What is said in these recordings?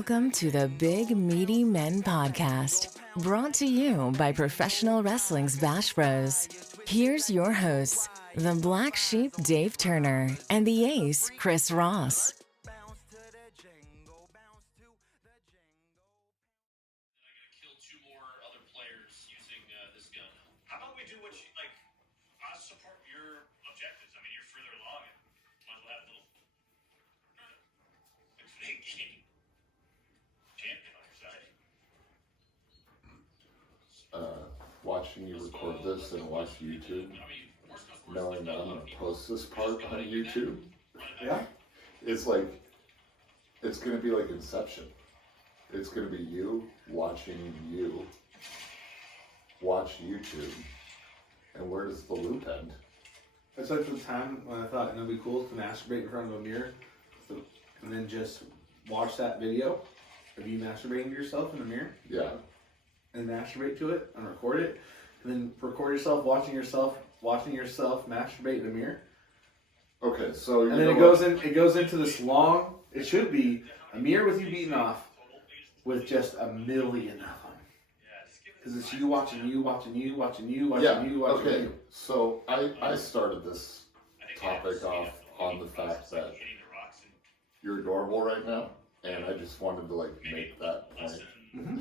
Welcome to the Big Meaty Men podcast, brought to you by Professional Wrestling's Bash Bros. Here's your hosts, the Black Sheep Dave Turner and the Ace Chris Ross. Watching you record this and watch YouTube, knowing that I'm going to post this part on YouTube, it's like, it's going to be like Inception. It's going to be you watching you watch YouTube, and where does the loop end? It's like the time when I thought it would be cool to masturbate in front of a mirror, and then just watch that video of you masturbating to yourself in the mirror. Yeah. And masturbate to it and record it, and then record yourself watching yourself masturbate in the mirror. Okay, so and then it goes into this long. It should be a mirror with you beating off, with just a million of them, because it's you watching you, watching you, watching you, watching you, watching okay. you. So I started this topic off on the fact that you're adorable right now, and I just wanted to make that point. Mm-hmm.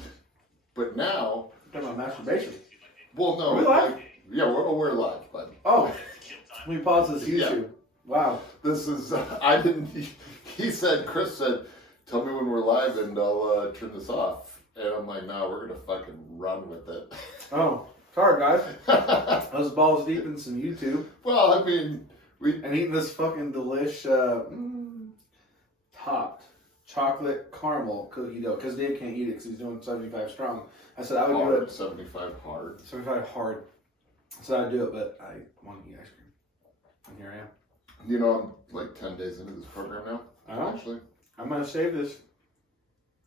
But now, Talking about masturbation. Well, no, Are we live? Yeah, we're live, bud. Oh, let me pause this YouTube. Yeah. Wow. This is Chris said, tell me when we're live and I'll turn this off. And I'm like, no, we're gonna fucking run with it. Oh, sorry guys. I was balls deep in some YouTube. Well, I mean, and eating this fucking delish topped chocolate caramel cookie dough, because Dave can't eat it because he's doing 75 strong. I said I would do it. 75 hard. 75 hard. I said I'd do it, but I want to eat ice cream. And here I am. You know, I'm like 10 days into this program now. Actually, I'm going to save this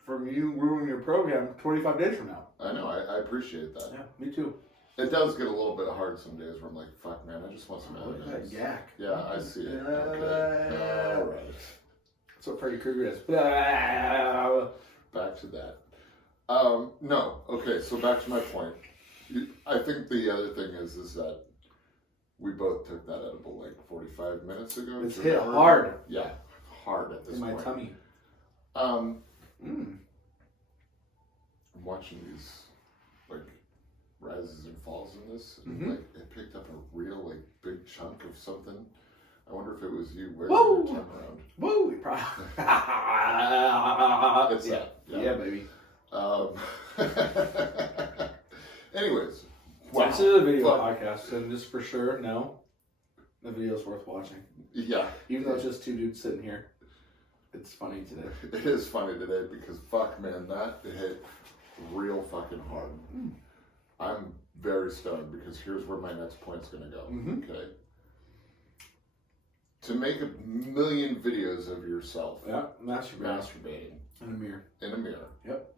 from you ruining your program 25 days from now. I know, I appreciate that. Yeah, me too. It does get a little bit hard some days where I'm like, fuck man, I just want some evidence. Yak. Yeah, I see it. Okay. All right. That's what Freddy Krueger is. Back to that. No. Okay, so back to my point. I think the other thing is that we both took that edible like 45 minutes ago. It's hit hard. Yeah, hard at this point. In my tummy. I'm watching these like rises and falls in this, and like it picked up a real like big chunk of something. I wonder if it was you wearing your tongue around. Woo! It's that. Yeah, baby. Anyways. Wow. This is a video podcast, and just for sure, no, the video's worth watching. Yeah. Even though it's just two dudes sitting here, it's funny today. It is funny today because, fuck, man, that hit real fucking hard. I'm very stoned because here's where my next point's going to go. Okay. To make 1 million videos of yourself. Yeah, masturbating. In a mirror. Yep.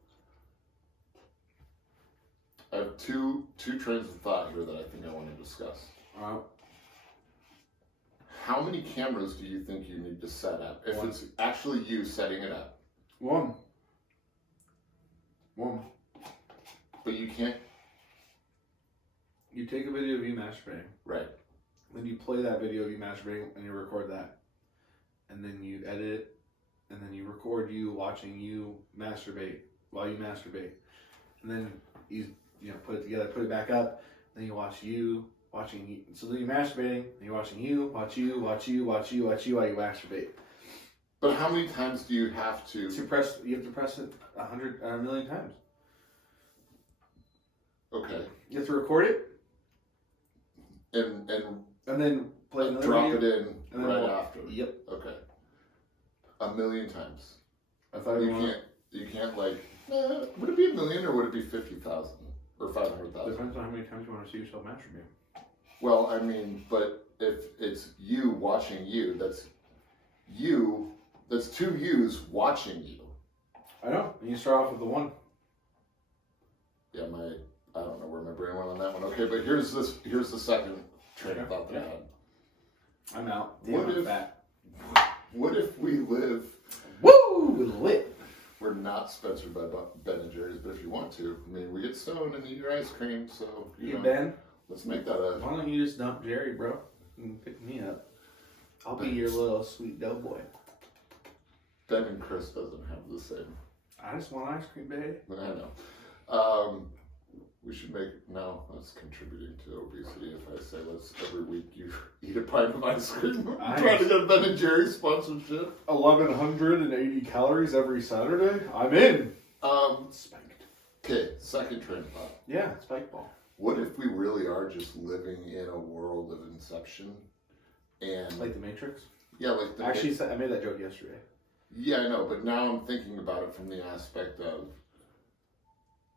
I have two trains of thought here that I think I want to discuss. How many cameras do you think you need to set up? If it's actually you setting it up. One. But you can't. You take a video of you masturbating. Right. Then you play that video of you masturbating and you record that. And then you edit it. And then you record you watching you masturbate while you masturbate. And then you put it together, put it back up. Then you watch you watching you. So then you're masturbating, and you're watching you, watch you while you masturbate. But how many times do you have to? You have to press it 1 million times. Okay. You have to record it. And then play another drop video, it in right after. Yep. Okay. 1 million times. You can't like. Would it be 1 million or would it be 50,000 or 500,000? Depends on how many times you want to see yourself masturbate. Well, I mean, but if it's you watching you, that's you. That's two yous watching you. I know. And you start off with the one. Yeah, I don't know where my brain went on that one. Okay, but here's the second train of thought that I had. I'm out. What if we live lit where 9 not sponsored by Ben & Jerry's, but if you want to, I mean, we get stoned and eat your ice cream, so, you know, Ben? Let's make that a... Why don't you just dump Jerry, bro? You can pick me up. I'll be your little sweet doughboy. Ben and Chris doesn't have the same. I just want ice cream, baby. I know. We should make... No, that's contributing to obesity if I say every week you eat a pint of ice cream. I'm trying to get a Ben & Jerry's sponsorship. 1,180 calories every Saturday? I'm in. Spiked. Okay, second train of thought. Yeah, spike ball. What if we really are just living in a world of Inception and... Like the Matrix? Yeah, like the... Actually, I made that joke yesterday. Yeah, I know, but now I'm thinking about it from the aspect of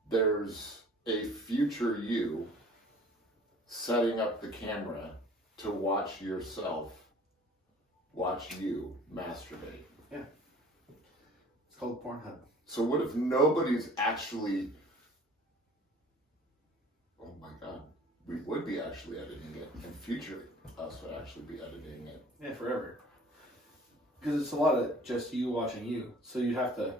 there's a future you setting up the camera to watch yourself, watch you masturbate. Yeah. It's called Pornhub. So what if nobody's actually... Oh my God. We would be actually editing it, and future us would actually be editing it. Yeah, forever. Because it's a lot of just you watching you. So you'd have to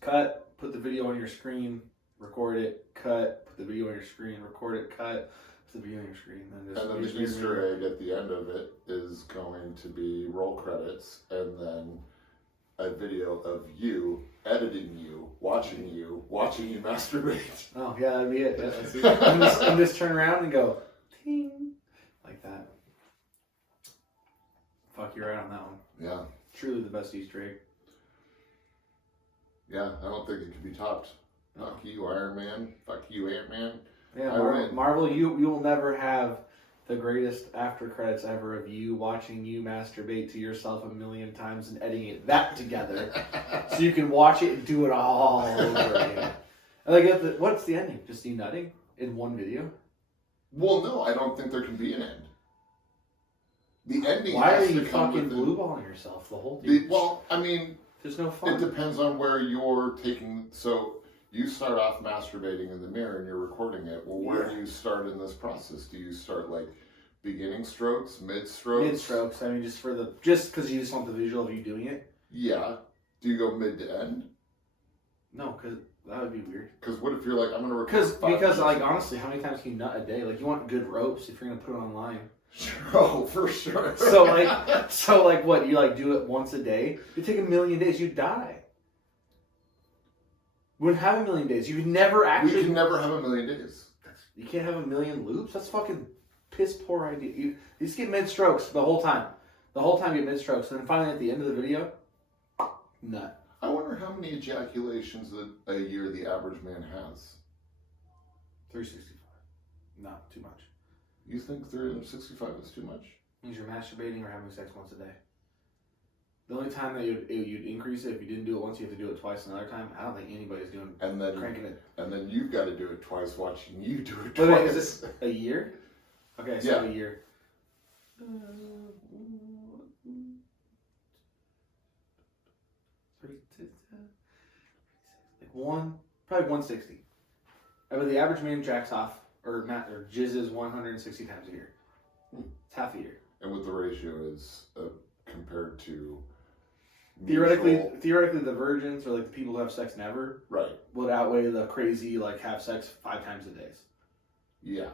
cut, put the video on your screen, record it, cut, put the video on your screen, record it, cut, put the video on your screen. And then the Easter egg at the end of it is going to be roll credits and then a video of you, editing you, watching you masturbate. Oh, yeah, that'd be it. Yeah, that's it. I'm just turn around and go, ting, like that. Fuck, you're right on that one. Yeah. Truly the best Easter egg. Yeah, I don't think it can be topped. No. Fuck you, Iron Man. Fuck you, Ant-Man. Yeah, Marvel, you will never have the greatest after credits ever of you watching you masturbate to yourself 1,000,000 times and editing that together so you can watch it and do it all over again. And like, what's the ending? Just you nutting in one video? Well, no, I don't think there can be an end. The ending. Why has are you to come fucking with blue balling yourself the whole thing? Well, I mean, there's no fun. It depends on where you're taking. So you start off masturbating in the mirror and you're recording it. Well, where do you start in this process? Do you start like beginning strokes, mid strokes? Mid strokes. I mean, just because you just want the visual of you doing it. Yeah. Do you go mid to end? No, because that would be weird. Because what if you're like, I'm gonna record because like honestly, how many times can you nut a day? Like you want good ropes if you're gonna put it online. Oh, for sure. So like what, you like do it once a day? You take 1,000,000 days, you'd die. We wouldn't have 1,000,000 days. You would never actually. We can never have 1,000,000 days. You can't have 1,000,000 loops. That's fucking piss poor idea. You just get mid strokes the whole time. The whole time you get mid strokes, and then finally at the end of the video, nut. I wonder how many ejaculations a year the average man has. 365. Not too much. You think 365 is too much? Means you're masturbating or having sex once a day. The only time that you'd increase it, if you didn't do it once, you have to do it twice another time. I don't think anybody's cranking it. And then you've got to do it twice watching you do it twice. Wait, is this a year? Okay, so a year. Probably 160. I mean, the average man jacks off or jizzes 160 times a year. It's half a year. And what the ratio is compared to theoretically, the virgins or like the people who have sex never, right, would outweigh the crazy like have sex 5 times a day. Yeah.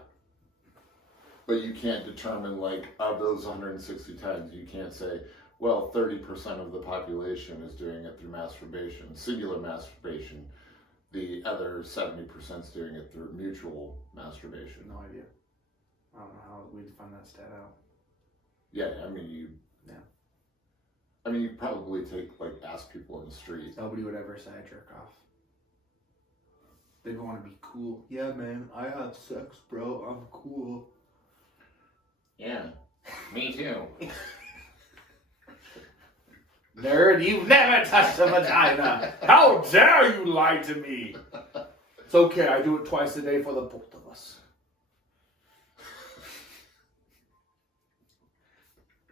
But you can't determine like of those 160 times, you can't say, well, 30% of the population is doing it through masturbation, singular masturbation. The other 70% is doing it through mutual masturbation. No idea. I don't know how we'd find that stat out. Yeah, I mean, you probably ask people in the street. Nobody would ever say I jerk off. They'd want to be cool. Yeah, man, I have sex, bro. I'm cool. Yeah, me too. Nerd, you've never touched a vagina. How dare you lie to me? It's okay, I do it twice a day for the both of us.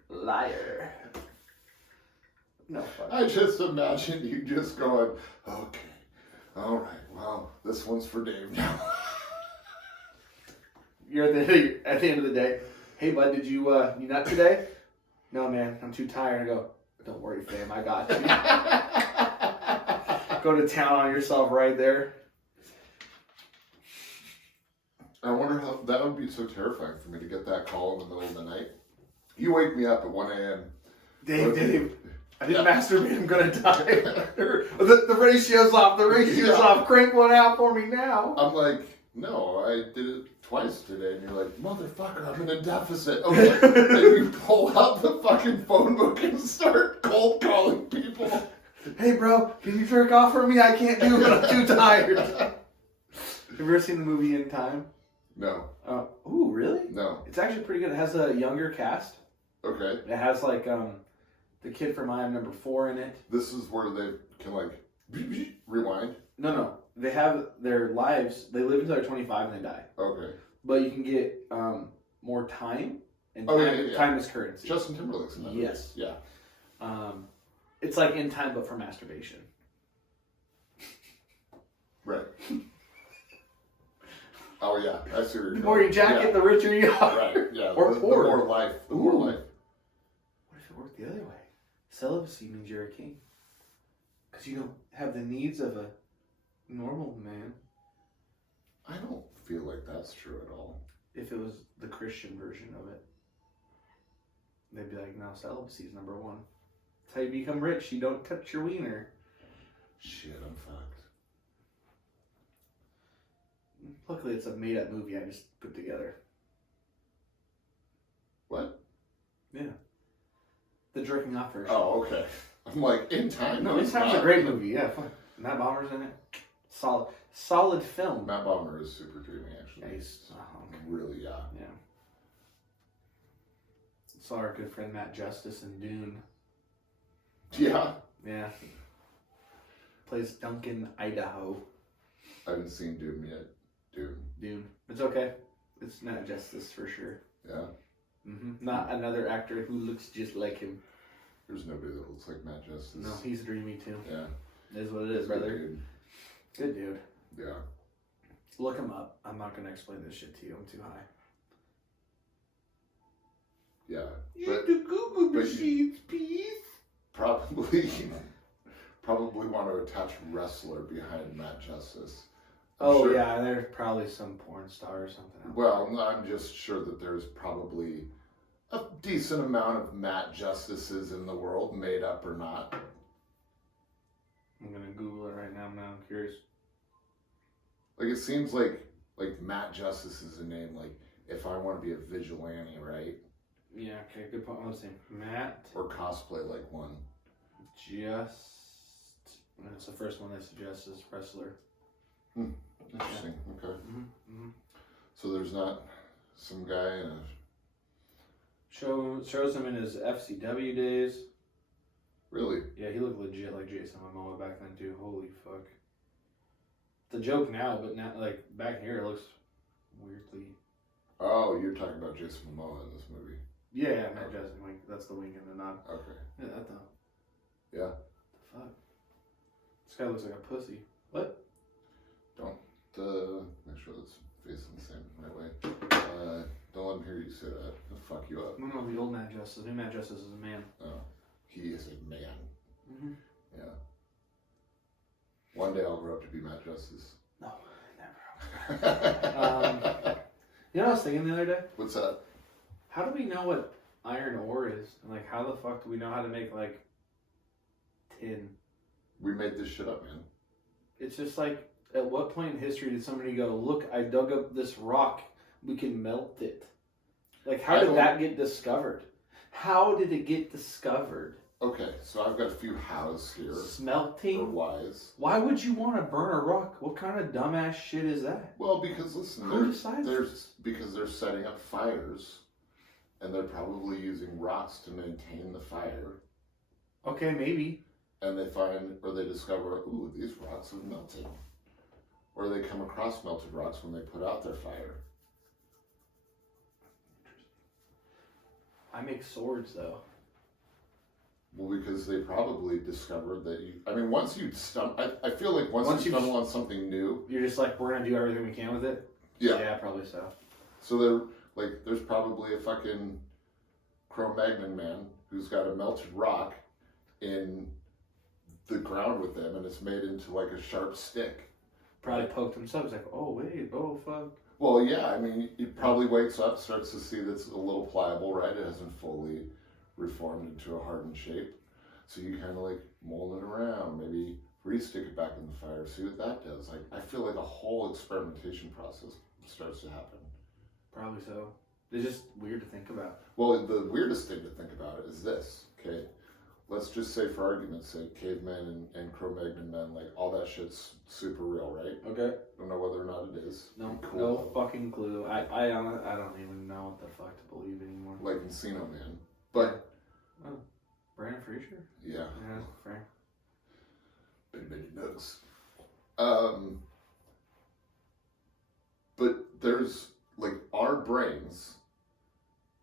Liar. No fun. I just imagine you just going, okay, all right, well, this one's for Dave now. You're at the end of the day. Hey, bud, did you nut today? No, man, I'm too tired. I go, don't worry, fam, I got you. Go to town on yourself right there. I wonder how that would be so terrifying for me to get that call in the middle of the night. You wake me up at 1 a.m. Dave, I didn't masturbate. I'm gonna die. the ratio's off. The ratio's off. Crank one out for me now. I'm like, no, I did it twice today. And you're like, motherfucker, I'm in a deficit. Okay. And you pull out the fucking phone book and start cold calling people. Hey, bro, can you jerk off for me? I can't do it. I'm too tired. Have you ever seen the movie In Time? No. Ooh, really? No. It's actually pretty good. It has a younger cast. Okay. It has like the kid from I Am Number 4 in it. This is where they can like rewind. No. They have their lives. They live until they're 25 and they die. Okay. But you can get more time, and time is currency. Justin Timberlake's in that. Yes. Yeah. It's like In Time, but for masturbation. Right. Oh yeah, I see where you're The more you jacket, the richer you are. Right. Yeah. Or the poor. more life. The more life. What if it worked the other way? Celibacy means you're a king. Because you don't have the needs of a normal man. I don't feel like that's true at all. If it was the Christian version of it, they'd be like, no, celibacy is number one. That's how you become rich. You don't touch your wiener. Shit, I'm fucked. Luckily, it's a made-up movie I just put together. What? Yeah. The jerking off version. Oh, okay. I'm like, In Time? No, In Time's a great movie. Yeah, fun. Matt Bomer's in it. Solid film. Matt Bomer is super dreamy, actually. Yeah, he's really, yeah. Yeah. Saw our good friend Matt Justice in Dune. Yeah? Yeah. Plays Duncan, Idaho. I haven't seen Doom yet. Dune. It's okay. It's Matt Justice for sure. Yeah? Not another actor who looks just like him. There's nobody that looks like Matt Justice. No, he's dreamy too. Yeah. It is what it is, brother. Good dude. Yeah. Look him up. I'm not going to explain this shit to you. I'm too high. Yeah. The Google machines, please. Probably want to attach wrestler behind Matt Justice. Yeah, there's probably some porn star or something else. Well, I'm just sure that there's probably a decent amount of Matt Justices in the world, made up or not. I'm going to Google it right now. I'm curious. Like, it seems like Matt Justice is a name, like, if I want to be a vigilante, right? Yeah, okay, good point. Let's see. Matt. Or cosplay like one. That's the first one they suggest is wrestler. Interesting. Okay. Mm-hmm. So there's not some guy in a... Shows him in his FCW days. Really? Yeah, he looked legit like Jason Momoa back then too. Holy fuck. It's a joke now, but now, like, back here it looks weirdly... Oh, you're talking about Jason Momoa in this movie. Yeah, Matt Jackson. Like, that's the wink and the nod. Okay. Yeah, that though. Yeah. The fuck? This guy looks like a pussy. What? Don't make sure that's facing the same way. Don't let him hear you say that. He'll fuck you up. No, the old Matt Justice. The new Matt Justice is a man. Oh, he is a man. Mm-hmm. Yeah. One day I'll grow up to be Matt Justice. No, never. You know what I was thinking the other day? What's that? How do we know what iron ore is? And, like, how the fuck do we know how to make, like, tin? We made this shit up, man. It's just like, at what point in history did somebody go, look, I dug up this rock, we can melt it? Like, how did that get discovered? How did it get discovered? Okay, so I've got a few hows here. Smelting? Or whys. Why would you want to burn a rock? What kind of dumbass shit is that? Well, because listen, who decides because they're setting up fires, and they're probably using rocks to maintain the fire. Okay, maybe. And they find, or they discover, ooh, these rocks have melted. Or they come across melted rocks when they put out their fire. I make swords, though. Well, because they probably discovered that once you I feel like once you stumble on something new, you're just like, we're going to do everything we can with it? Yeah. Yeah, probably so. So there's probably a fucking Cro-Magnon man who's got a melted rock in the ground with him, and it's made into like a sharp stick. Probably poked himself. He's like, oh wait, oh fuck. Well, yeah, I mean, he probably wakes up, starts to see that it's a little pliable, right? It hasn't fully reformed into a hardened shape. So you kind of like mold it around, maybe re-stick it back in the fire, see what that does. Like, I feel like a whole experimentation process starts to happen. Probably so. It's just weird to think about. Well, the weirdest thing to think about is this, okay? Let's just say, for argument's sake, cavemen and Cro-Magnon men, like, all that shit's super real, right? Okay. Don't know whether or not it is. No, Cool. no fucking clue. I don't even know what the fuck to believe anymore. Like Encino Man. But... Oh, Brandon Fraser? Yeah. Yeah, Frank. Big Meaty Men. But there's, like, our brain is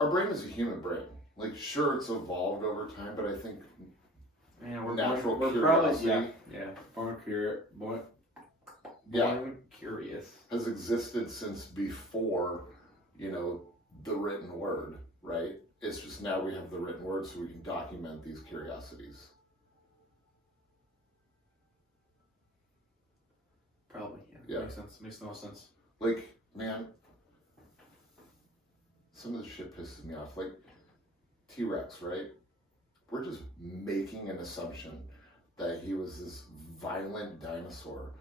a human brain. Like, sure, it's evolved over time, but I think we're curiosity, probably, born curious. has existed since before, the written word, right? It's just now we have the written word so we can document these curiosities. Probably, yeah. Makes sense. Makes no sense. Like, man, some of this shit pisses me off. Like, T-Rex, right? We're just making an assumption that he was this violent dinosaur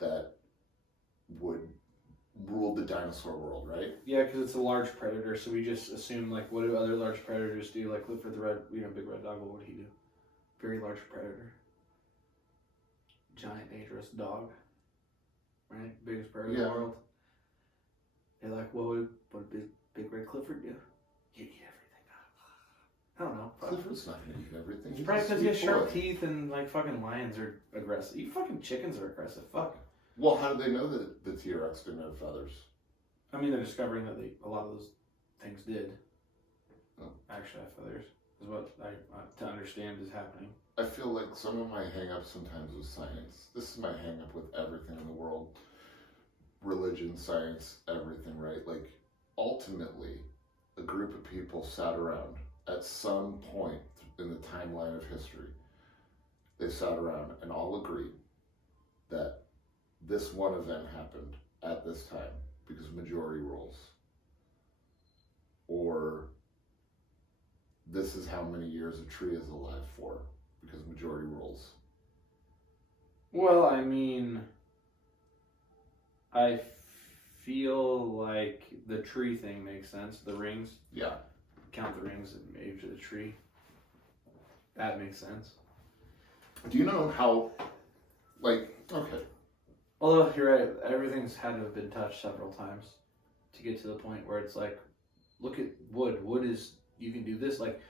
that would rule the dinosaur world, right? Yeah, because it's a large predator, so we just assume, like, what do other large predators do? Like, look for the big red dog, what would he do? Very large predator. Giant, dangerous dog. Right? Biggest predator in the world. They're like, what would big red Clifford do? He'd eat everything. I don't know. Clifford's not gonna eat everything. It's probably because he has sharp teeth and, like, fucking lions are aggressive. Even fucking chickens are aggressive. Fuck. Well, how do they know that the T-Rex didn't have feathers? I mean, they're discovering that a lot of those things did actually have feathers. Is what to understand is happening. I feel like some of my hang-ups sometimes with science. This is my hang-up with everything in the world. Religion, science, everything, right? Like, ultimately, a group of people sat around at some point in the timeline of history. They sat around and all agreed that this one event happened at this time because majority rules. Or this is how many years a tree is alive for because majority rules. Well, I mean, I feel like the tree thing makes sense. The rings. Yeah. Count the rings and age of the tree. That makes sense. Do you know how, like, okay. Although, you're right, everything's had to have been touched several times to get to the point where it's like, look at wood. Wood is, you can do this. Like,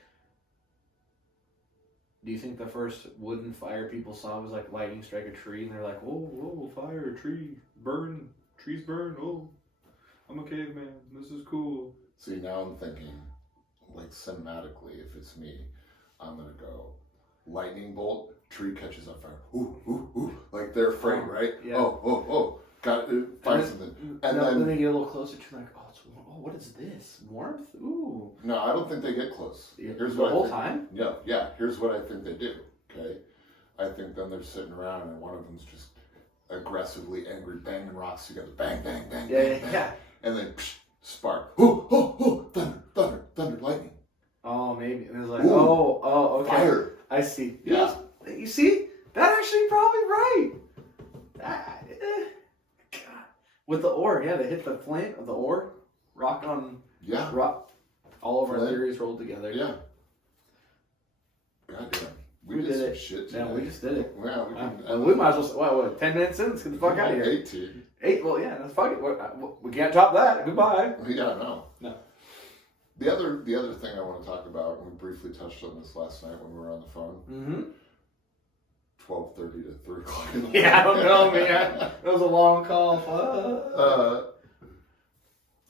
do you think the first wooden fire people saw was like lightning strike a tree and they're like, whoa, fire, tree, burn, trees burn, oh, I'm a caveman, this is cool. See, now I'm thinking, like, cinematically, if it's me, I'm gonna go, lightning bolt, tree catches on fire, ooh, like they're afraid, right? Yeah. Oh, got to find something. And then they get a little closer to like, what is this? Warmth? Ooh. No, I don't think they get close. Here's the whole time? Yeah, here's what I think they do, okay? I think then they're sitting around and one of them's just aggressively angry, banging rocks together, bang, bang, bang, bang, bang. And then, spark, thunder, lightning. Oh, maybe. And it's like, okay. Fire. I see. Yeah. You see? That's actually probably right. God. With the ore, yeah, they hit the flint of the ore. Rock on rock. All of our theories rolled together. Yeah. Goddamn. We did some shit today. Yeah, we just did it. Yeah, we might as well, what, 10 minutes in? Let's get the fuck out of here. 18. 8, well, yeah, that's fuck it. We can't top that. Goodbye. Yeah, no. The other thing I want to talk about, and we briefly touched on this last night when we were on the phone. Mm-hmm. 12:30 to 3 o'clock in the morning. Yeah, I don't know, man. It was a long call.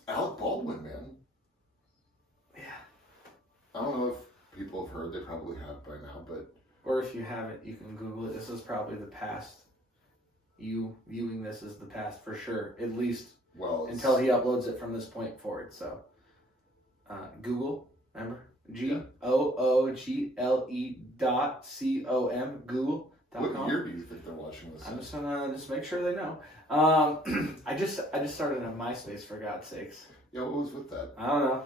Alec Baldwin, man. Yeah. I don't know if people have heard. They probably have by now, but... Or if you haven't, you can Google it. This is probably the past. You viewing this as the past for sure. At least until he uploads it from this point forward. So, Google, remember? GOOGLE.com. Google. What year do you think they're watching this? I'm just gonna make sure they know. I just started a MySpace, for God's sakes. Yeah, what was with that? I don't know.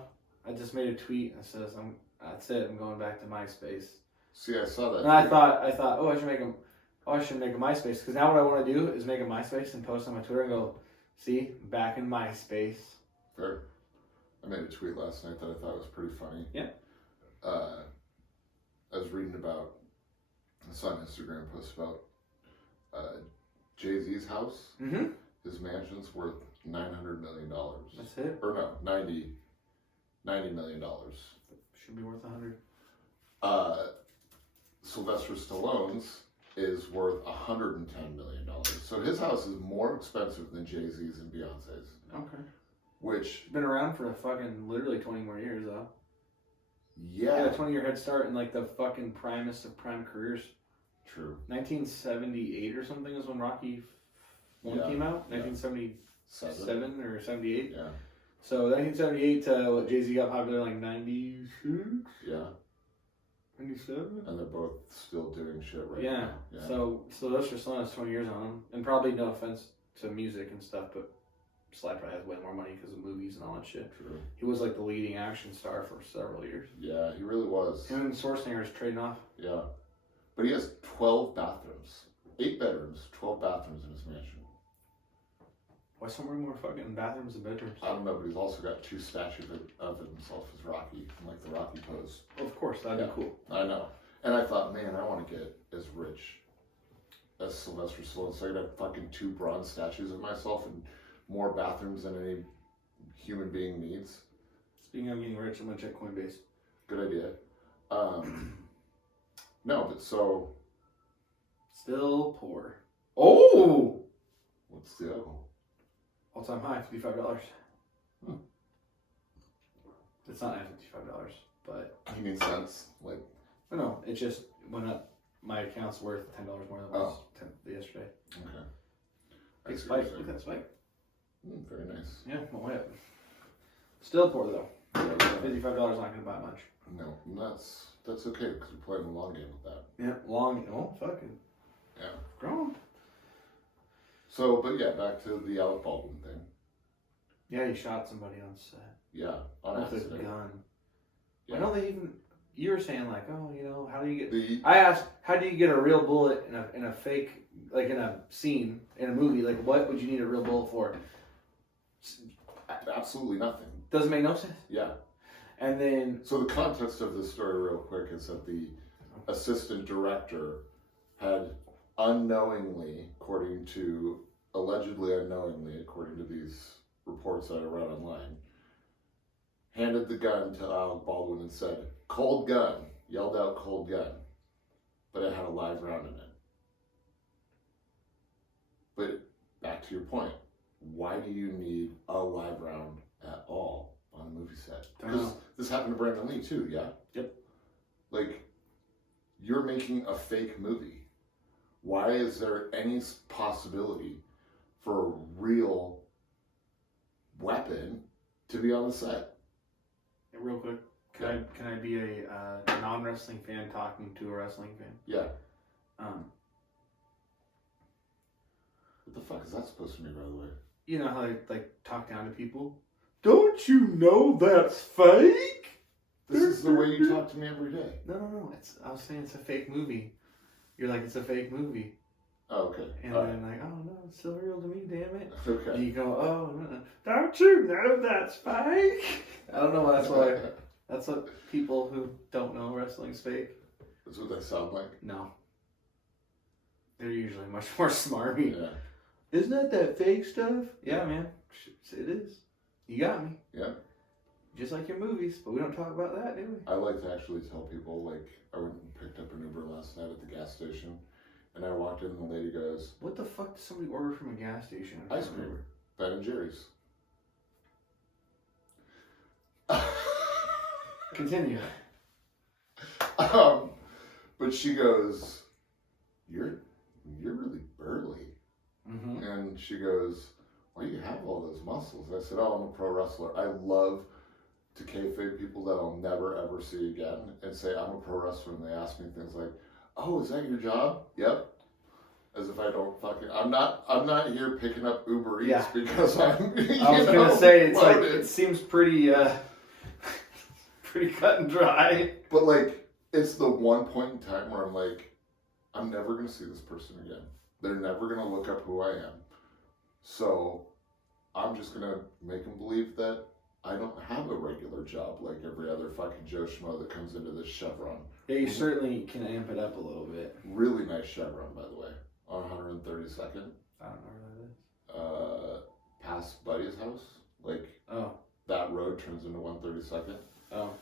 I just made a tweet that says that's it. I'm going back to MySpace. See, I saw that. And I thought, oh, I should make a MySpace, because now what I want to do is make a MySpace and post on my Twitter and go, see, back in MySpace. Fair. I made a tweet last night that I thought was pretty funny. Yeah. I was reading about, I saw an Instagram post about Jay-Z's house. Mm-hmm. His mansion's worth $900 million. That's it? Or no, $90 million. Should be worth 100. Sylvester Stallone's is worth $110 million. So his house is more expensive than Jay-Z's and Beyonce's. Okay. Which... Been around for fucking literally 20 more years, though. Yeah. Yeah, 20-year head start in like the fucking primest of prime careers. True. 1978 or something is when Rocky 1 came out. 1977 or 78. Yeah. So 1978 to what, Jay-Z got popular like 96? Yeah. 97? And they're both still doing shit right now. Yeah. So Sylvester Stallone has 20 years on him. And probably, no offense to music and stuff, but Sly probably has way more money because of movies and all that shit. True. He was like the leading action star for several years. Yeah, he really was. Him and Schwarzenegger's trading off. Yeah. But he has 12 bathrooms. 8 bedrooms, 12 bathrooms in his mansion. Why so many more fucking bathrooms and bedrooms? I don't know, but he's also got 2 statues of himself as Rocky, in like the Rocky pose. Of course, that'd be cool. I know. And I thought, man, I want to get as rich as Sylvester Stallone. So I could have fucking 2 bronze statues of myself and more bathrooms than any human being needs. Speaking of getting rich, I'm gonna check Coinbase. Good idea. No, but so... Still poor. Oh! What's the O? All-time high, $55. Hmm. It's not at $55, but... You mean cents? Like... No, it just went up. My account's worth $10 more than it was yesterday. Okay. Big spike. Look at that spike. Very nice. Yeah, well, wait. Still poor, though. Yeah, $55 not going to buy much. No, that's okay, because we're playing a long game with that. Yeah, long... Oh, fucking... Yeah. Grown. So, but yeah, back to the Alec Baldwin thing. Yeah, he shot somebody on set. Yeah, on with accident. a gun. Yeah. I know they even... You were saying like, oh, you know, how do you get... The... I asked, how do you get a real bullet in a fake, like in a scene, in a movie? Like, what would you need a real bullet for? Absolutely nothing. Doesn't make no sense. Yeah. And then... So the context of this story real quick is that the assistant director had unknowingly, allegedly unknowingly, according to these reports that I read online, handed the gun to Alec Baldwin and said, "Cold gun," yelled out "cold gun," but it had a live round in it. But back to your point, why do you need a live round at all on a movie set? Because this happened to Brandon Lee too, yeah? Yep. Like, you're making a fake movie. Why is there any possibility for a real weapon to be on the set? Yeah, real quick, can I be a non-wrestling fan talking to a wrestling fan? Yeah. What the fuck is that supposed to mean, by the way? You know how they like talk down to people? Don't you know that's fake? This is the way you talk to me every day. No. I was saying it's a fake movie. You're like, it's a fake movie. Oh, okay. And then like, oh no, it's still real to me, damn it. Okay. And you go, oh no, don't you know that's fake? I don't know, that's why. That's what people who don't know wrestling's fake. That's what they sound like? No. They're usually much more smarmy. Yeah. Isn't that fake stuff? Yeah, man. It is. You got me. Yeah. Just like your movies, but we don't talk about that, do we? I like to actually tell people, like, I went and picked up an Uber last night at the gas station, and I walked in and the lady goes, "What the fuck does somebody order from a gas station?" "Ice cream. Ben and Jerry's." Continue. But she goes, you're really burly. Mm-hmm. And she goes, "Why do you have all those muscles?" I said, "Oh, I'm a pro wrestler. I love to kayfabe people that I'll never ever see again and say I'm a pro wrestler, and they ask me things like, 'Oh, is that your job?' 'Yep, As if I don't fucking. I'm not here picking up Uber Eats Yeah. because I'm. I was gonna say it's loaded. like it seems pretty pretty cut and dry. But like, it's the one point in time where I'm like, I'm never gonna see this person again. They're never gonna look up who I am. So, I'm just gonna make them believe that I don't have a regular job like every other fucking Joe Schmo that comes into this Chevron. Yeah, you certainly can amp it up a little bit. Really nice Chevron, by the way, on 132nd. I don't know where that is. Past Buddy's house, like that road turns into 132nd. Oh.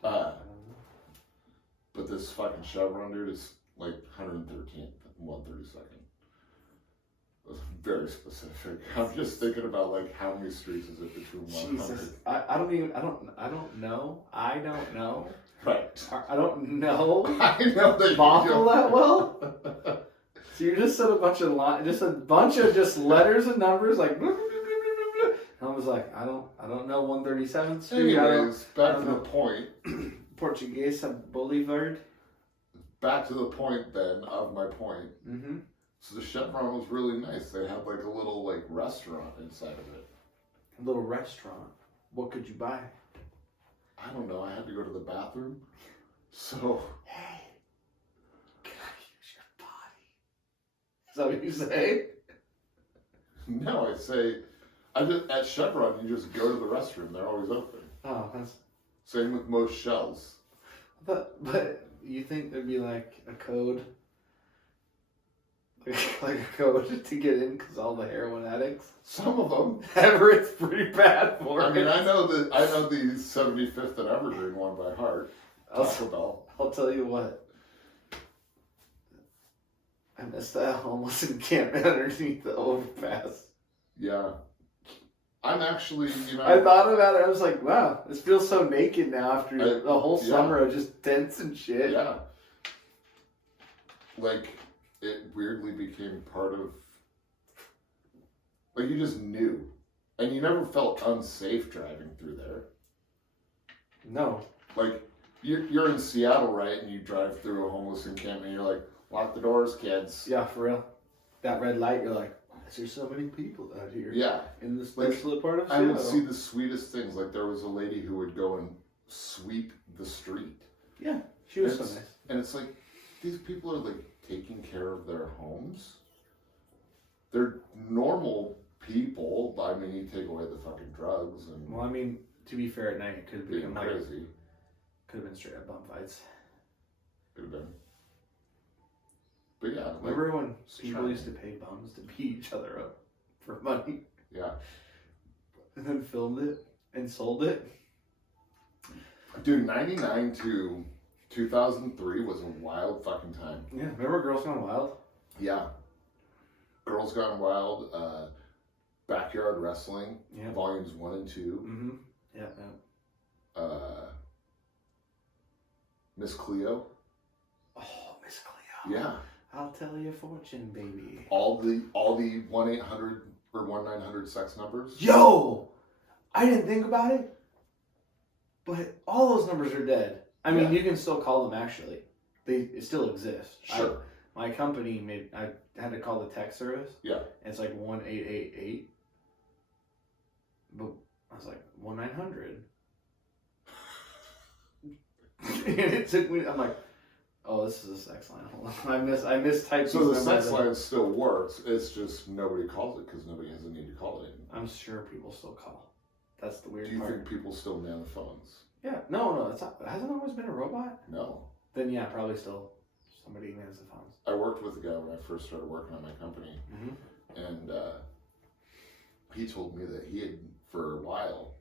But this fucking Chevron dude is like 113th and 132nd. That's very specific. I'm just thinking about like how many streets is it between 100. Jesus, I don't know. Right. I don't know. I know that Waffle that well. So you just said a bunch of just letters and numbers like. I was like, I don't know 137th Street. Anyways, back to the point. Portuguesa Boulevard. Back to the point then of my point. Mm-hmm. So the Chevron was really nice. They had like a little like restaurant inside of it. A little restaurant. What could you buy? I don't know. I had to go to the bathroom. So. Hey, can I use your body? Is that what you say? No, I say, at Chevron, you just go to the restroom. They're always open. Oh, that's. Same with most shells. But you think there'd be like a code? Like a code to get in because all the heroin addicts? Some of them. Everett's pretty bad for it. I mean, I know the 75th and Evergreen one by heart. Taco Bell. I'll tell you what. I missed that homeless encampment underneath the overpass. Yeah. I'm actually, I thought about it. I was like, wow, this feels so naked now after the whole summer of just tents and shit. Yeah. Like, it weirdly became part of, like, you just knew. And you never felt unsafe driving through there. No. Like, you're in Seattle, right? And you drive through a homeless encampment and you're like, lock the doors, kids. Yeah, for real. That red light, you're like, why is there so many people out here? Yeah. In this like, desolate part of I Seattle. would see the sweetest things. Like, there was a lady who would go and sweep the street. Yeah, she was so nice. And it's like, these people are, like, taking care of their homes. They're normal people. I mean, you take away the fucking drugs and. Well, I mean, to be fair, at night it could have been crazy. Could have been straight up bum fights. Could have been. But yeah. Remember when people used to pay bums to beat each other up for money? Yeah. And then filmed it and sold it? Dude, 99 to 2003 was a wild fucking time. Yeah, remember Girls Gone Wild? Yeah. Girls Gone Wild, Backyard Wrestling, volumes 1 and 2. Mm-hmm. Yeah. Miss Cleo. Oh, Miss Cleo. Yeah. I'll tell you a fortune, baby. All the 1-800 or 1-900 sex numbers. Yo! I didn't think about it, but all those numbers are dead. I mean, you can still call them actually. They still exist. Sure. My company I had to call the text service. Yeah. And it's like 1-888. But I was like 1-900. And it took me. I'm like, oh, this is a sex line. Hold on. I mistyped. So the sex line still works. It's just nobody calls it because nobody has a need to call it anymore. I'm sure people still call. That's the weird part. Do you part. think people still man the phones? Yeah. No. It's not, hasn't always been a robot. No. Then yeah, probably still somebody mans the phones. I worked with a guy when I first started working on my company, and he told me that he had for a while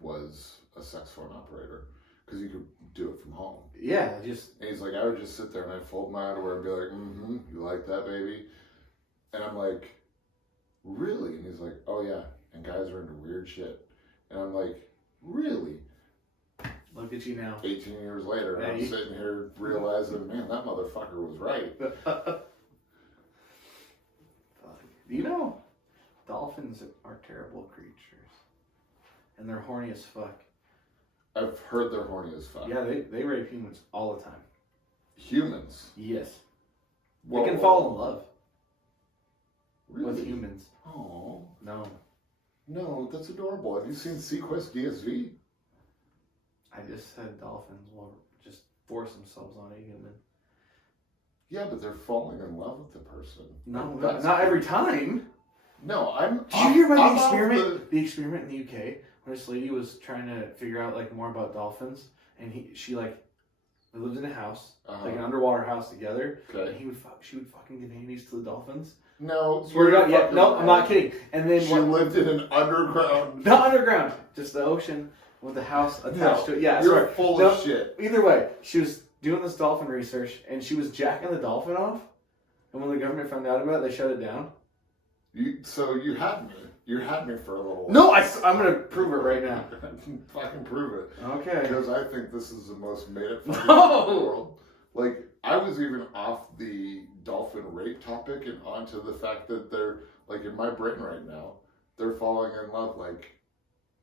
was a sex phone operator. Because you could do it from home. Yeah, And he's like, I would just sit there and I'd fold my underwear and be like, you like that, baby? And I'm like, really? And he's like, oh yeah. And guys are into weird shit. And I'm like, really? Look at you now. 18 years later, and I'm sitting here realizing, man, that motherfucker was right. You know, dolphins are terrible creatures. And they're horny as fuck. I've heard they're horny as fuck. Yeah, they rape humans all the time. Humans? Yes. Whoa, they can fall in love. with humans. Oh. No. No, that's adorable. Have you seen Sequest DSV? I just said dolphins will just force themselves on a human. Yeah, but they're falling in love with the person. No, That's not every time. No, I'm. Did you hear about the experiment? The experiment in the UK where this lady was trying to figure out like more about dolphins, and she like they lived in a house, like an underwater house together. Okay. And she would fucking give handies to the dolphins. No, Swear to God, yeah, no, I'm not kidding. And then she lived in an underground. Not underground, just the ocean with the house attached to it. Yeah, you're full of shit. Either way, she was doing this dolphin research, and she was jacking the dolphin off. And when the government found out about it, they shut it down. So you had me. You had me for a little while. No, I'm gonna prove it right now. Fucking prove it. Okay. Because I think this is the most made-up fucking No! in the world. Like, I was even off the dolphin rape topic and onto the fact that they're, like, in my brain right now, they're falling in love like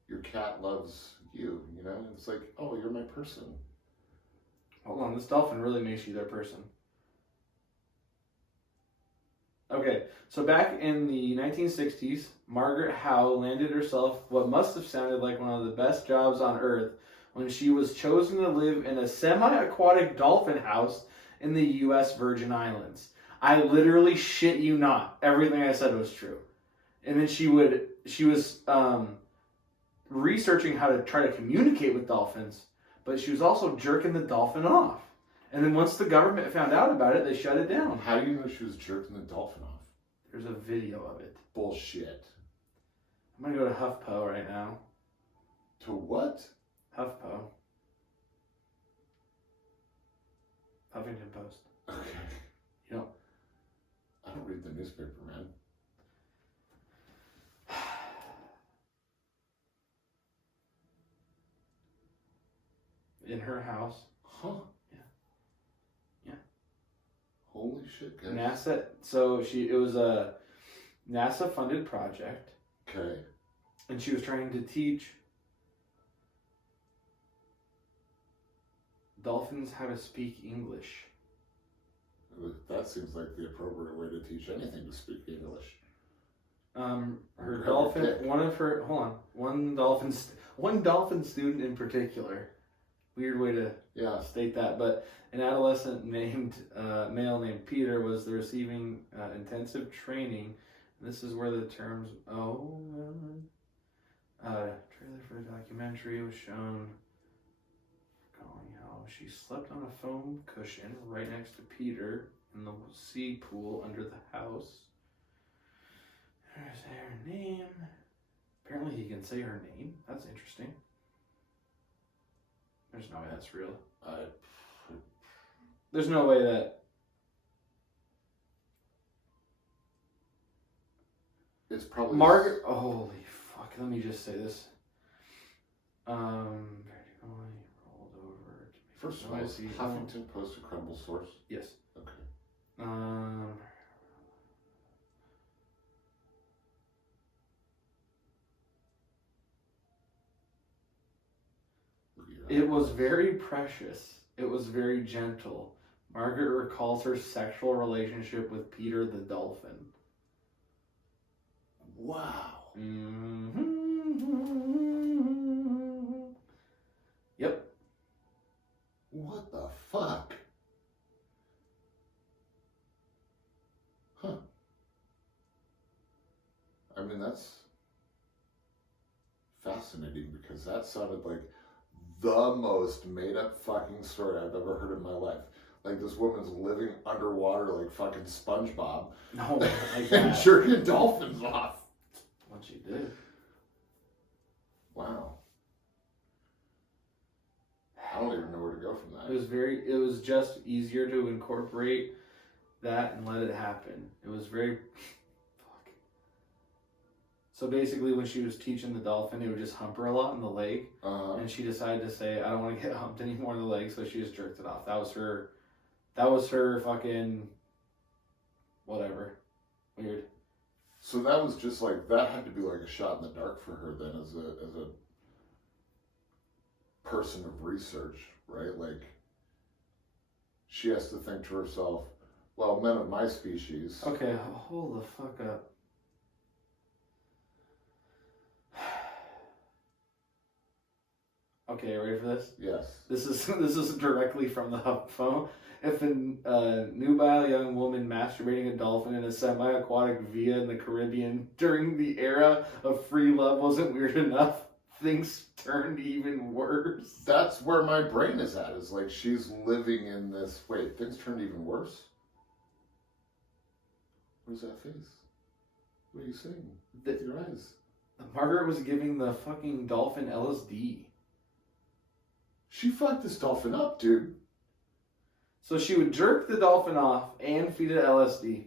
your cat loves you, you know? It's like, oh, you're my person. Hold on, this dolphin really makes you their person. Okay, so back in the 1960s, Margaret Howe landed herself what must have sounded like one of the best jobs on Earth when she was chosen to live in a semi-aquatic dolphin house in the U.S. Virgin Islands. I literally shit you not. Everything I said was true. And then she was researching how to try to communicate with dolphins, but she was also jerking the dolphin off. And then once the government found out about it, they shut it down. How do you know she was jerking the dolphin off? There's a video of it. Bullshit. I'm going to go to HuffPo right now. To what? HuffPo. Huffington Post. Okay. You know, I don't read the newspaper, man. in her house. Huh. Yeah. Holy shit, guys. NASA, it was a NASA funded project. Okay. And she was trying to teach dolphins how to speak English. That seems like the appropriate way to teach anything to speak English. Her dolphin, one dolphin student in particular. Weird way to state that, but an adolescent male named Peter was receiving intensive training. This is where the terms trailer for the documentary was shown recalling how she slept on a foam cushion right next to Peter in the sea pool under the house. There's her name. Apparently he can say her name. That's interesting. There's no way that's real. There's no way that... It's probably... Margaret... Holy fuck, let me just say this. Rolled over. First of all, is Huffington Post a credible source? Yes. Okay. It was very precious. It was very gentle. Margaret recalls her sexual relationship with Peter the dolphin. Wow. Mm-hmm. Yep. What the fuck? Huh. I mean, that's fascinating because that sounded like the most made-up fucking story I've ever heard in my life. Like, this woman's living underwater like fucking SpongeBob. No, like and that. jerking dolphins off. What she did. Wow. I don't even know where to go from that. It was just easier to incorporate that and let it happen. It was very... Fuck. So basically when she was teaching the dolphin, it would just hump her a lot in the leg. And she decided to say, I don't want to get humped anymore in the leg, so she just jerked it off. That was her fucking... whatever. Weird. So that was just like, that had to be like a shot in the dark for her then as a person of research, right? Like, she has to think to herself, well, men of my species... Okay, hold the fuck up. Okay, ready for this? Yes. This is directly from the HuffPo. If a nubile young woman masturbating a dolphin in a semi-aquatic villa in the Caribbean during the era of free love wasn't weird enough, things turned even worse. That's where my brain is at. Is like she's living in this. Wait, things turned even worse? What is that face? What are you saying? With your eyes. Margaret was giving the fucking dolphin LSD. She fucked this dolphin up, dude. So she would jerk the dolphin off and feed it LSD.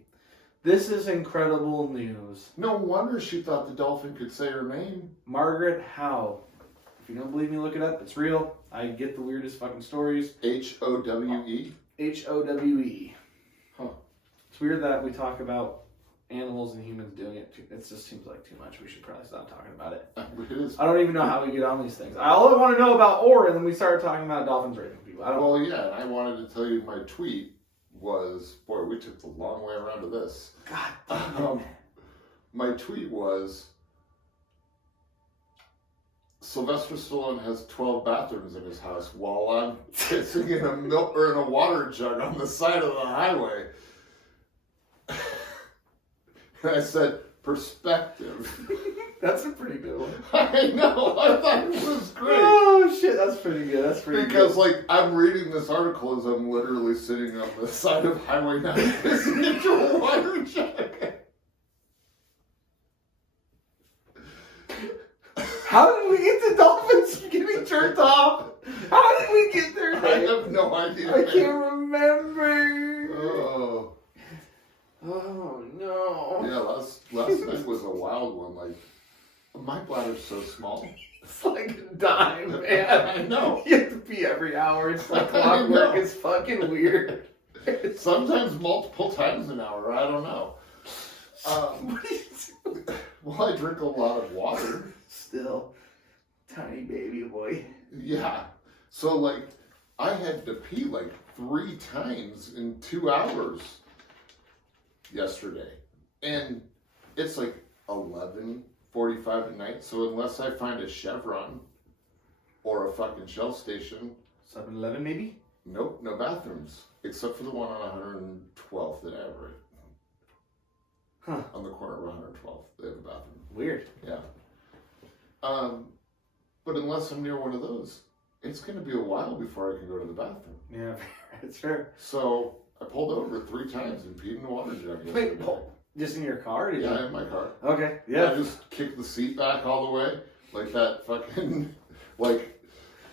This is incredible news. No wonder she thought the dolphin could say her name. Margaret Howe. If you don't believe me, look it up. It's real. I get the weirdest fucking stories. Howe? Howe. Huh. It's weird that we talk about animals and humans doing it. It just seems like too much. We should probably stop talking about it. It is. I don't even know how we get on these things. All I want to know about ore, and then we started talking about dolphins raping people. Well, yeah, and I wanted to tell you my tweet was, boy, we took the long way around to this. God damn it. My tweet was, Sylvester Stallone has 12 bathrooms in his house while I'm pissing in a milk or in a water jug on the side of the highway. And I said, perspective. That's a pretty good one. I know, I thought it was great. Oh shit, that's pretty good. That's pretty Because, good. like, I'm reading this article as I'm literally sitting on the side of Highway 9 pissing into a water jug. How did we get the dolphins getting jerked off? How did we get there? I have no idea. I can't remember. Oh. Oh no. Yeah, last night was a wild one. Like, my bladder's so small. It's like a dime, man. I know. You have to pee every hour. It's like I know. clockwork. It's fucking weird. Sometimes multiple times an hour. I don't know. What do you do? Well, I drink a lot of water. Still, tiny baby boy. Yeah. So, like, I had to pee like 3 times in 2 hours yesterday. And it's like 11:45 at night. So unless I find a Chevron or a fucking Shell station, 7-Eleven maybe? nope, no bathrooms. Except for the one on 112th in Everett. Huh. On the corner of 112th, they have a bathroom. Weird. Yeah. But unless I'm near one of those, it's going to be a while before I can go to the bathroom. Yeah, it's fair. So I pulled over 3 times and peed in the water jug yesterday. Wait, just in your car? Or Yeah, in my car. Okay, yeah. I just kicked the seat back all the way, like that fucking, like,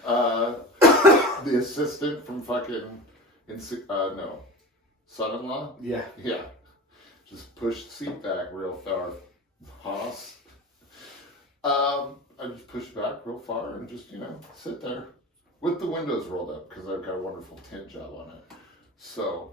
the assistant from fucking, son-in-law? Yeah. Yeah. Just push the seat back real far. Hoss. I just push back real far and just, sit there with the windows rolled up because I've got a wonderful tint job on it. So,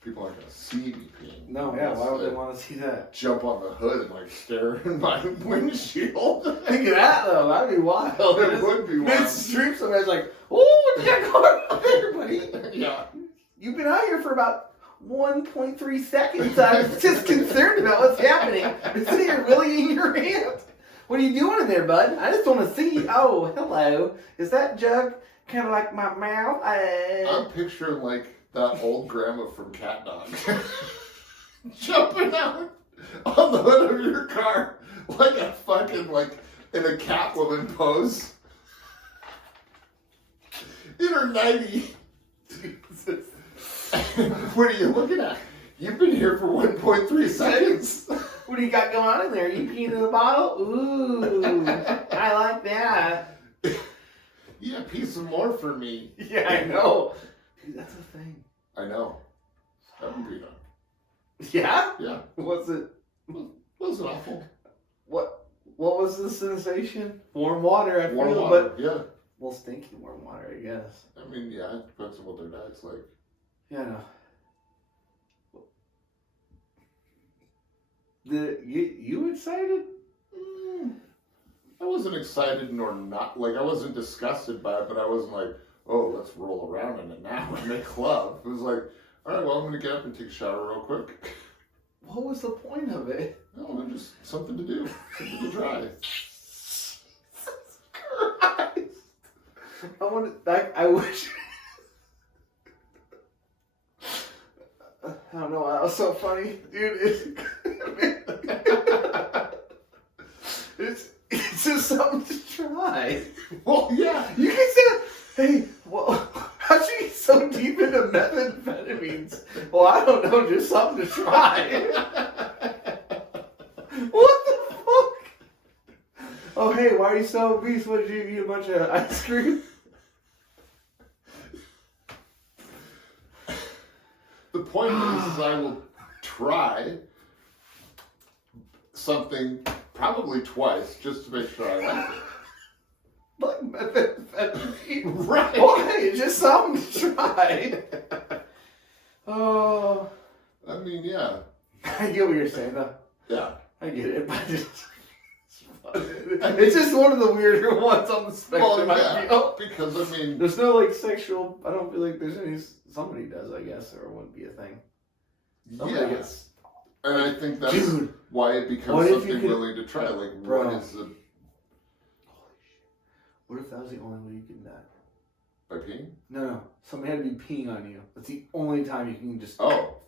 people aren't going to see me peeing. No, yeah, why would they want to see that? Jump on the hood and, like, stare in my windshield. Look at that, though. That'd be wild. It would be wild. Midstream, somebody's like, oh, what you got going on there, buddy? Yeah. You've been out here for about 1.3 seconds. I was just concerned about what's happening. It's sitting here really in your hand. What are you doing in there, bud? I just want to see you. Oh, hello. Is that jug kind of like my mouth? I'm picturing, like, that old grandma from Cat Dog. Jumping out on the hood of your car like a fucking, like, in a Catwoman pose. In her 90. Jesus. What are you looking at? You've been here for 1.3 seconds. What do you got going on in there? You peeing in a bottle? Ooh, I like that. Yeah, pee some more for me. Yeah, I know. Dude, that's a thing. I know. I haven't peed on. Yeah? Yeah. What's it? Wasn't awful. What was the sensation? Warm water, I Warm feel, water, but yeah. well, stinky warm water, I guess. I mean, yeah, it depends on what their diet's like. Yeah, I know. You excited? I wasn't excited nor not. Like, I wasn't disgusted by it, but I wasn't like, oh, let's roll around in it now and make love. It was like, all right, well, I'm going to get up and take a shower real quick. What was the point of it? No, just something to do. Something to try. Christ. I wish. I don't know why that was so funny, dude. It's just something to try. Well, yeah. You can say, hey, well, how'd you get so deep into methamphetamines? Well, I don't know, just something to try. What the fuck? Oh, hey, why are you so obese? What did you eat? A bunch of ice cream? The point is I will try something probably twice just to make sure I like it. Like methamphetamine. Right. Well, hey, just something to try. Oh. I mean, yeah. I get what you're saying, though. Yeah. I get it, but it's just one of the weirder ones on the spectrum. Well, yeah, I feel. because, I mean... There's no, like, sexual... I don't feel like there's any... Somebody does, I guess, or it wouldn't be a thing. Somebody gets... And I think that's why it becomes something willing to try. Like, bro, what is the... Holy shit. What if that was the only way you can die? By peeing? No. Somebody had to be peeing on you. That's the only time you can just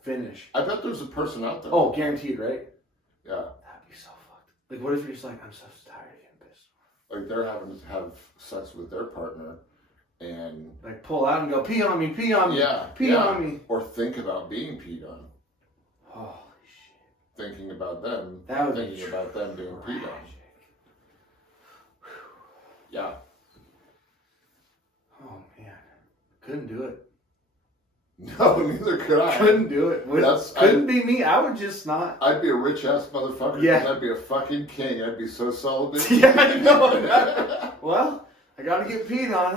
finish. I bet there's a person out there. Oh, guaranteed, right? Yeah. That'd be so fucked. Like, what if you're just like, I'm so tired of getting pissed? Like, they're having to have sex with their partner and... Like, pull out and go, pee on me, pee on me, pee on me. Or think about being peed on. Holy shit. Thinking about them. That would thinking about them being peed on. Yeah. Oh, man. Couldn't do it. No, neither could I. Couldn't do it. Couldn't be me. I would just not. I'd be a rich-ass motherfucker. Yeah. I'd be a fucking king. I'd be so celibate. Yeah, I know. Well, I gotta get peed on.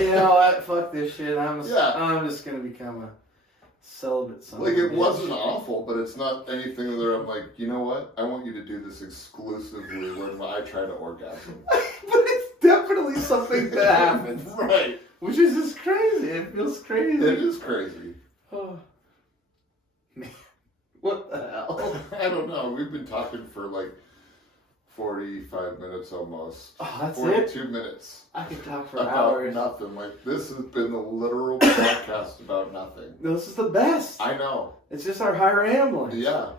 You know what? Fuck this shit. I'm just gonna become a celibate son. Like, it wasn't awful, but it's not anything where I'm like, you know what? I want you to do this exclusively when I try to orgasm. But it's definitely something that happens. Right. Which is just crazy. It feels crazy. It is crazy. Oh. Man. What the hell? I don't know. We've been talking for like 45 minutes almost. Oh, that's 42 minutes. I could talk for about hours. Nothing. Like, this has been the literal podcast about nothing. This is the best. I know. It's just our higher ambulance. Yeah.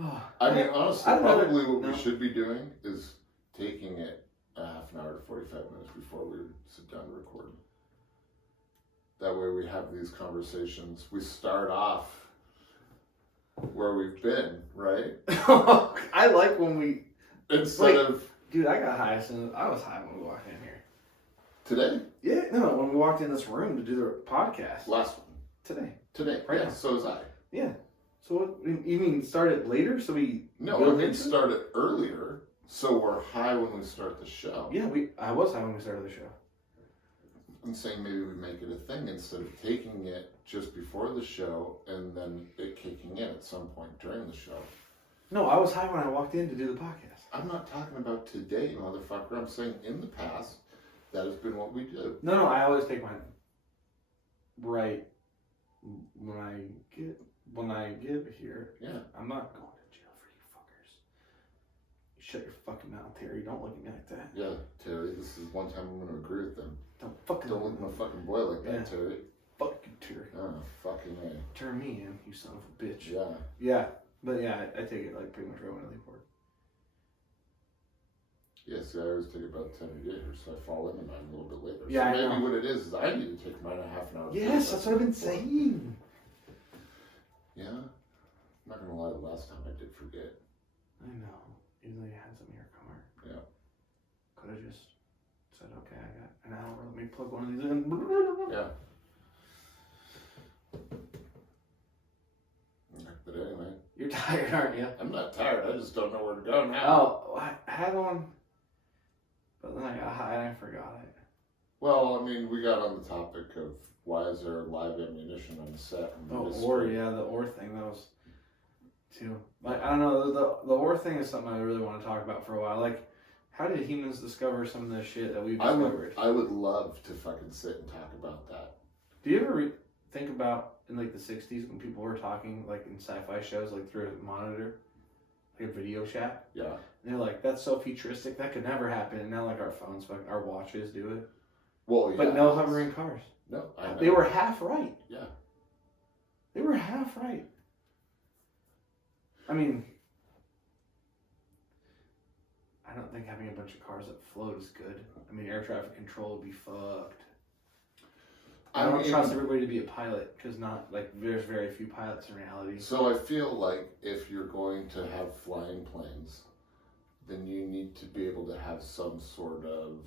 Oh, I mean, honestly, probably what we should be doing is taking it a half an hour to 45 minutes before we sit down to record. That way we have these conversations. We start off where we've been, right? I like when we... Instead of... Dude, I got high as soon as... I was high when we walked in here. Today? Yeah, no, when we walked in this room to do the podcast. Last one. Today. Right now. So was I. Yeah. So what, you mean start it later so we... No, I mean start it earlier so we're high when we start the show. Yeah, I was high when we started the show. I'm saying maybe we make it a thing instead of taking it just before the show and then it kicking in at some point during the show. No, I was high when I walked in to do the podcast. I'm not talking about today, motherfucker. I'm saying in the past, that has been what we do. No, I always take mine right when I get here. Yeah. I'm not going to jail for you fuckers. You shut your fucking mouth, Terry. Don't look at me like that. Yeah, Terry, this is one time I'm going to agree with them. Don't look at my fucking boy like that, Terry. Fuck you, Terry. Oh, fucking A. Turn me in, you son of a bitch. Yeah. Yeah. But yeah, I take it like pretty much right when I leave work. Yeah, see, I always take about 10 a day here, so I fall into mine a little bit later. Yeah, so maybe what it is I need to take mine a half an hour. Yes, that's what I've been saying. Yeah? I'm not going to lie, the last time I did forget. I know. Even though you had some in your car. Yeah. Could have just said, okay, I got an hour, let me plug one of these in. Yeah. But anyway. You're tired, aren't you? I'm not tired, I just don't know where to go now. Oh, I had one, but then I got high and I forgot it. Well, I mean, we got on the topic of why is there live ammunition on the set? The ore thing, that was too. Like, I don't know, the ore thing is something I really want to talk about for a while. Like, how did humans discover some of the shit that we've discovered? I would love to fucking sit and talk about that. Do you ever think about in like the 60s when people were talking like in sci-fi shows like through a monitor, like a video chat? Yeah. And they're like, that's so futuristic, that could never happen. And now like our phones, our watches do it. Well, yeah. But no hovering cars. No, I know. They were half right. Yeah. They were half right. I mean, I don't think having a bunch of cars that float is good. I mean, air traffic control would be fucked. I don't trust everybody to be a pilot because there's very few pilots in reality. So I feel like if you're going to have flying planes, then you need to be able to have some sort of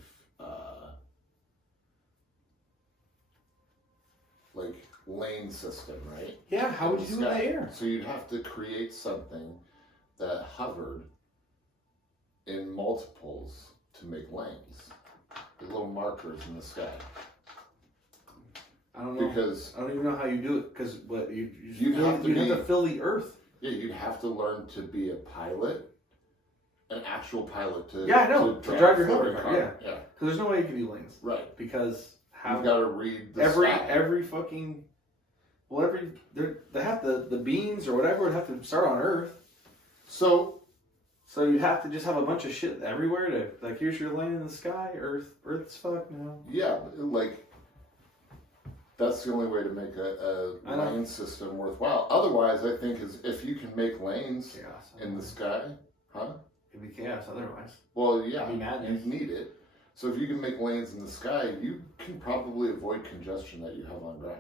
lane system, right? Yeah, how would you do it in the air? So you'd have to create something that hovered in multiples to make lanes. The little markers in the sky. I don't know. Because I don't even know how you do it. Because you'd have to fill the earth. Yeah, you'd have to learn to be a pilot, an actual pilot to. Yeah, I know. To drive your hover car. Yeah. Because there's no way you can do lanes. Right. Because you've got to read the sky. Every fucking. Well, they have the beans or whatever would have to start on Earth. So you have to just have a bunch of shit everywhere to here's your lane in the sky. Earth's fucked now. Yeah, that's the only way to make a lane system worthwhile. Otherwise, I think is if you can make lanes in the sky, It'd be chaos otherwise. Well, yeah, It'd be madness. You need it. So if you can make lanes in the sky, you can probably avoid congestion that you have on ground.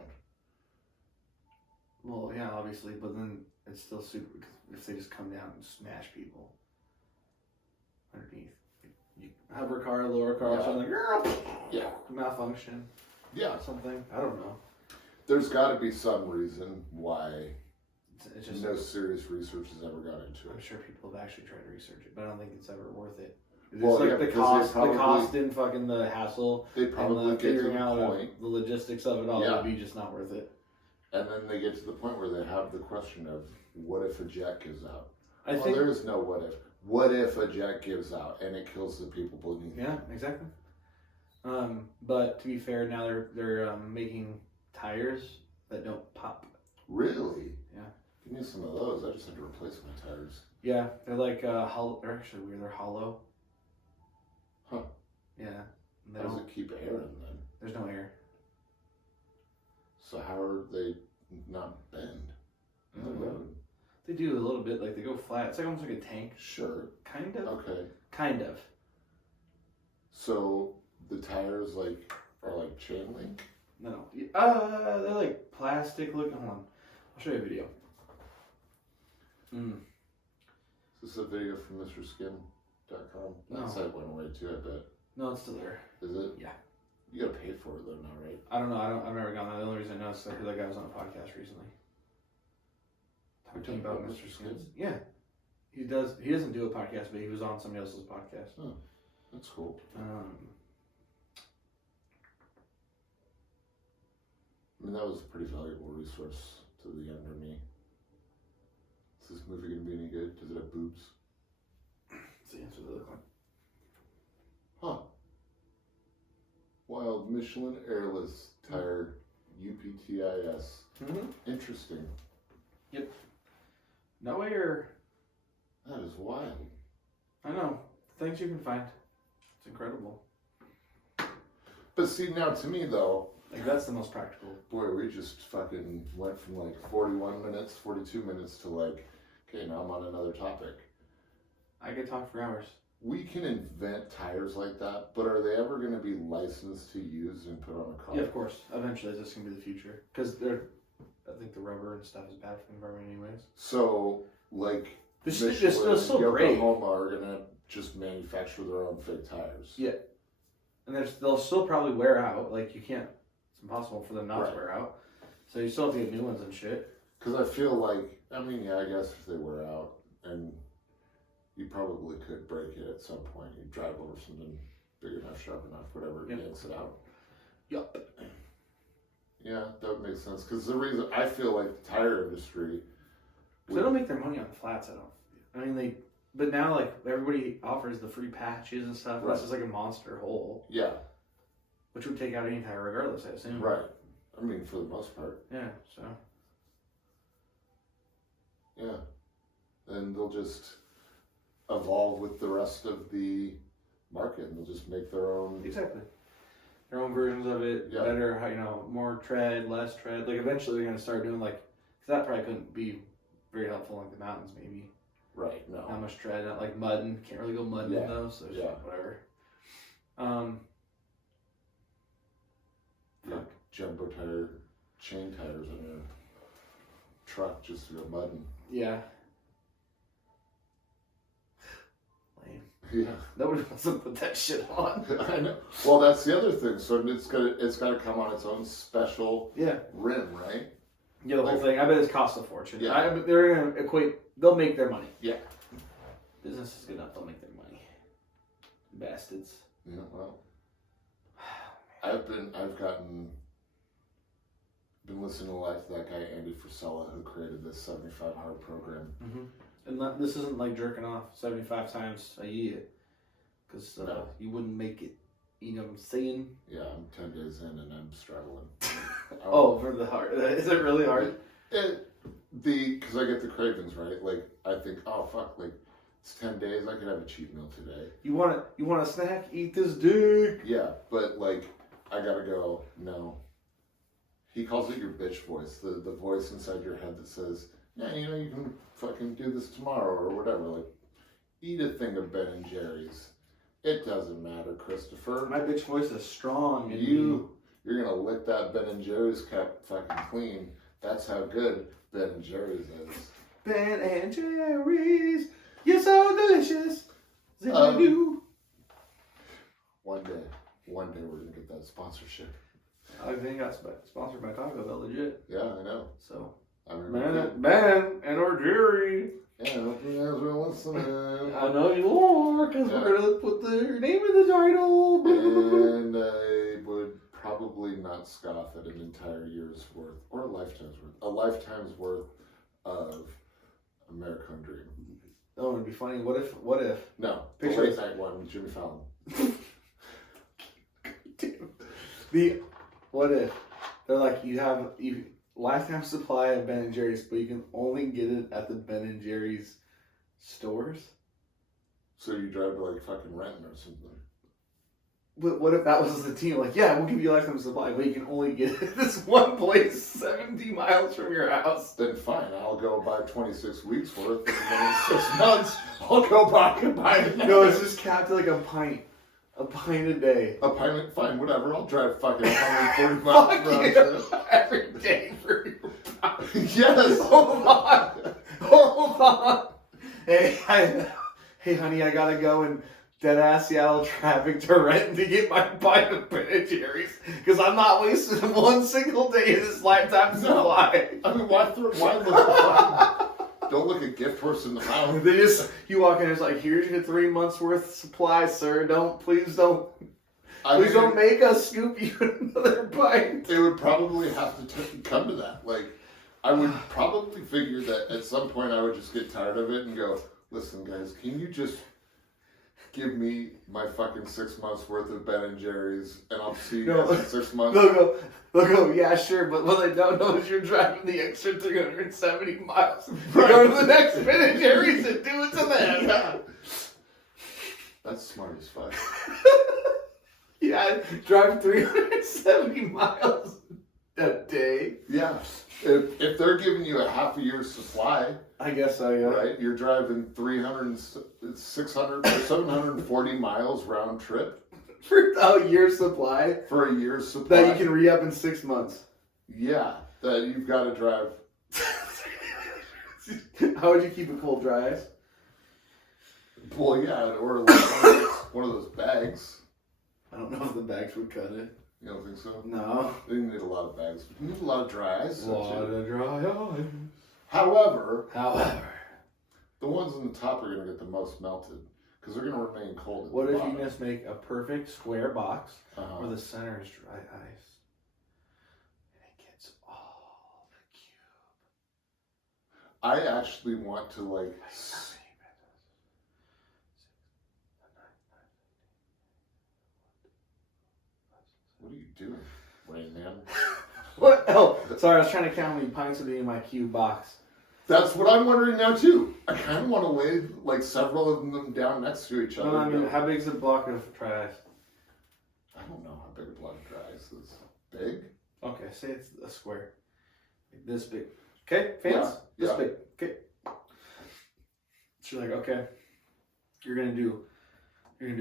Well, yeah, obviously, but then it's still super. If they just come down and smash people underneath, you hover car, lower car, something malfunction. Yeah, something. I don't know. There's got to be some reason why it's just no serious research has ever gone into it. I'm sure people have actually tried to research it, but I don't think it's ever worth it. It's well, the cost and fucking the hassle. They probably and get to figuring the out point. The logistics of it all would be just not worth it. And then they get to the point where they have the question of, what if a jet gives out? I think there is no what if. What if a jet gives out and it kills the people beneath? Yeah, exactly. But to be fair, now they're making tires that don't pop. Really? Yeah. Give me some of those. I just had to replace my tires. Yeah, they're like hollow. They're actually weird. They're hollow. Huh. Yeah. How does it keep air in then? There's no air. So how are they not bend in the road? They do a little bit. They go flat. It's almost like a tank. Sure. Kind of. Okay. Kind of. So the tires are chain link? No. They're like plastic. Look, hold on. I'll show you a video. Is this a video from MrSkin.com? No. That site went away too, I bet. No, it's still there. Is it? Yeah. You gotta pay for it though now, right? I don't know. I've never gone there. The only reason I know is because that guy was on a podcast recently. Talking about Mr. Skins. Yeah. He doesn't do a podcast, but he was on somebody else's podcast. Oh, that's cool. I mean, that was a pretty valuable resource to the younger me. Is this movie gonna be any good? Does it have boobs? What's the answer to the question? Huh. Wild Michelin airless tire UPTIS. Interesting. Yep. No air. That is wild. I know. Things you can find. It's incredible. But see, now to me though, that's the most practical. Boy, we just fucking went from 41 minutes, 42 minutes to okay, now I'm on another topic. I could talk for hours. We can invent tires like that, but are they ever going to be licensed to use and put on a car? Yeah, of course. Eventually, this is going to be the future. Because I think the rubber and stuff is bad for the environment anyways. So, this Michelin, is just still great. Yokohama are going to just manufacture their own fake tires. Yeah. And they'll still probably wear out. You can't, it's impossible for them not to wear out. So you still have to get new ones and shit. Because I feel I guess if they wear out, and you probably could break it at some point. You drive over something big enough, sharp enough, whatever, yanks it out. Yup. Yeah, that would make sense. Because the reason I feel like the tire industry, they don't make their money on flats. But now everybody offers the free patches and stuff. Right. It's just a monster hole. Yeah. Which would take out any tire regardless, I assume. Right. I mean, for the most part. Yeah. So. Yeah. And they'll just evolve with the rest of the market, and they'll just make their own. Exactly. their own versions of it, Yeah. better, you know, more tread, less tread. Like eventually they're gonna start doing like, cause that probably couldn't be very helpful in like the mountains maybe. Right. No. Not much tread, not like mudding. Can't really go mudding Yeah. though, so Yeah. whatever. Like jumbo tire, chain tires on a truck just to go mudding. Yeah. Lame. Yeah. Nobody wants to put that shit on. I know. Well, that's the other thing. So it's gotta come on its own special rim, right? Yeah, the whole thing. I bet it's cost a fortune. Yeah. They're gonna they'll make their money. Yeah. Business is good enough, they'll make their money. Bastards. Yeah, well. Been listening to the life of that guy Andy Frisella who created this 75-hour program. Mm-hmm. And this isn't like jerking off 75 times a year, because you wouldn't make it. You know what I'm saying? Yeah, I'm 10 days in and I'm struggling. For the hard. Is it really hard? Because I get the cravings, right? Like I think, oh fuck, like it's 10 days, I could have a cheat meal today. You want a snack? Eat this dick. Yeah, but like I gotta go. No. He calls it your bitch voice, the voice inside your head that says, yeah, you know, you can fucking do this tomorrow or whatever. Like, eat a thing of Ben and Jerry's. It doesn't matter, Christopher. My bitch voice is strong. You're gonna lick that Ben and Jerry's cap fucking clean. That's how good Ben and Jerry's is. Ben and Jerry's, you're so delicious. You. One day we're gonna get that sponsorship. I think that's sponsored by Taco Bell, legit. Yeah, I know. So, Ben and or Jerry. Yeah, I hope you guys are listening. I know you are, because we're going to put their name in the title. And I would probably not scoff at an entire year's worth, or a lifetime's worth of American Dream. Oh, it'd be funny. What if? No, the Picture late night one with Jimmy Fallon. What if they're like, you have lifetime supply of Ben and Jerry's, but you can only get it at the Ben and Jerry's stores? So you drive to like fucking Renton or something. But what if that was the team? Like, yeah, we'll give you a lifetime supply, but you can only get it at this one place 70 miles from your house. Then fine, I'll go buy 26 weeks worth, and then in 6 months, I'll go back and buy it. No, it's just capped to like a pint. A pint a day. A pint, fine, whatever. I'll drive fucking 140 miles round trip. Every day for your pint. Yes! Hold on. Hey, honey, I gotta go in dead-ass Seattle traffic to Renton to get my pint of Ben and Jerry's, because I'm not wasting one single day of this lifetime supply. I mean, why look at don't look a gift horse in the mouth. You walk in, it's like, here's your 3 months worth of supply, sir. Please don't make us scoop you another pint. It would probably have to come to that. Like, I would probably figure that at some point I would just get tired of it and go, listen, guys, can you just give me my fucking 6 months worth of Ben and Jerry's, and I'll see you guys in 6 months. They'll go, yeah, sure, but what they don't know is you're driving the extra 370 miles to go to the next Ben and Jerry's and do it to them. Yeah. That's smart as fuck. Yeah, drive 370 miles a day. Yeah. If they're giving you a half a year's supply, I guess so, yeah. Right? You're driving 300, 600, 740 miles round trip. For a year's supply? For a year's supply. That you can re-up in 6 months. Yeah. That you've got to drive. How would you keep it cold, dry ice? Well, yeah, or like one of those bags. I don't know if the bags would cut it. You don't think so? No. You need a lot of bags. You need a lot of dry ice. A lot of dry ice. However, the ones on the top are going to get the most melted because they're going to remain cold. What if you just make a perfect square box where the center is dry ice and it gets all the cube? I actually want to like. What are you doing, Rain Man? What? Oh, sorry, I was trying to count how many pints would be in my cube box. That's what I'm wondering now too. I kind of want to lay like several of them down next to each other. No, I mean, how big is a block of dry ice? I don't know how big a block of dry ice is. Big? Okay, say it's a square. Like this big. Okay, fans? This big. Okay. So you're like, okay. You're gonna do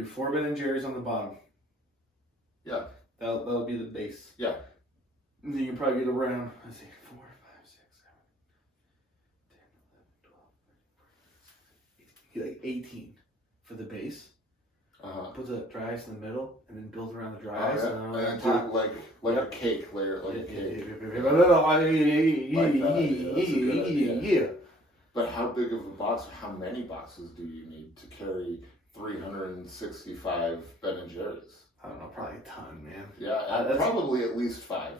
4 Ben and Jerry's on the bottom. Yeah. That'll be the base. Yeah. And then you can probably get around, let's see, 4, 5, 6, 7, 10, 11, 12, 13, 14, 15. Get like 18 for the base. Put the dry ice in the middle, and then build around the dry ice. Yeah. And then do it like a cake layer, like a cake. Yeah. But how big of a box? How many boxes do you need to carry 365 Ben and Jerry's? I don't know, probably a ton, man. Yeah, probably at least 5.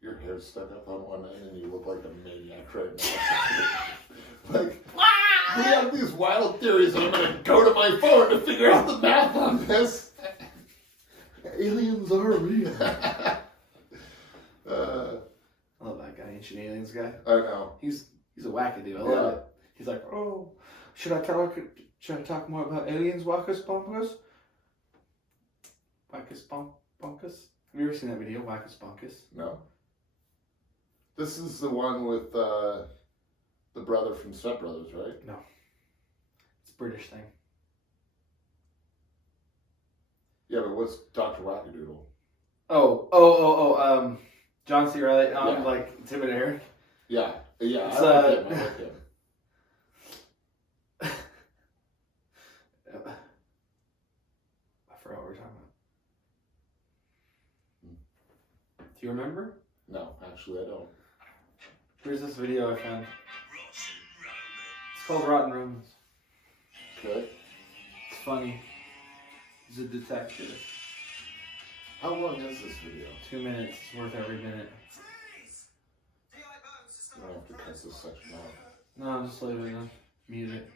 Your hair's stuck up on one end and you look like a maniac right now. Like, we have these wild theories and I'm going to go to my phone to figure out the math on this. Aliens are real. I love that guy, Ancient Aliens guy. I know. He's a wackadoo. I love it. He's like, oh, should I talk more about aliens, Wackus Bonkus? Wackus Bonkus? Have you ever seen that video, Wackus Bonkus? No. This is the one with the brother from Step Brothers, right? No. It's a British thing. Yeah, but what's Dr. Wackadoodle? Oh, John C. Reilly, like Tim and Eric. Yeah, It's, I like him. I forgot what we were talking about. Do you remember? No, actually I don't. Here's this video I found. It's called Rotten Romans. Okay. It's funny. He's a detective. How long is this video? 2 minutes. It's worth every minute. I don't have to cut this section out. No, I'm just leaving it. Mute it.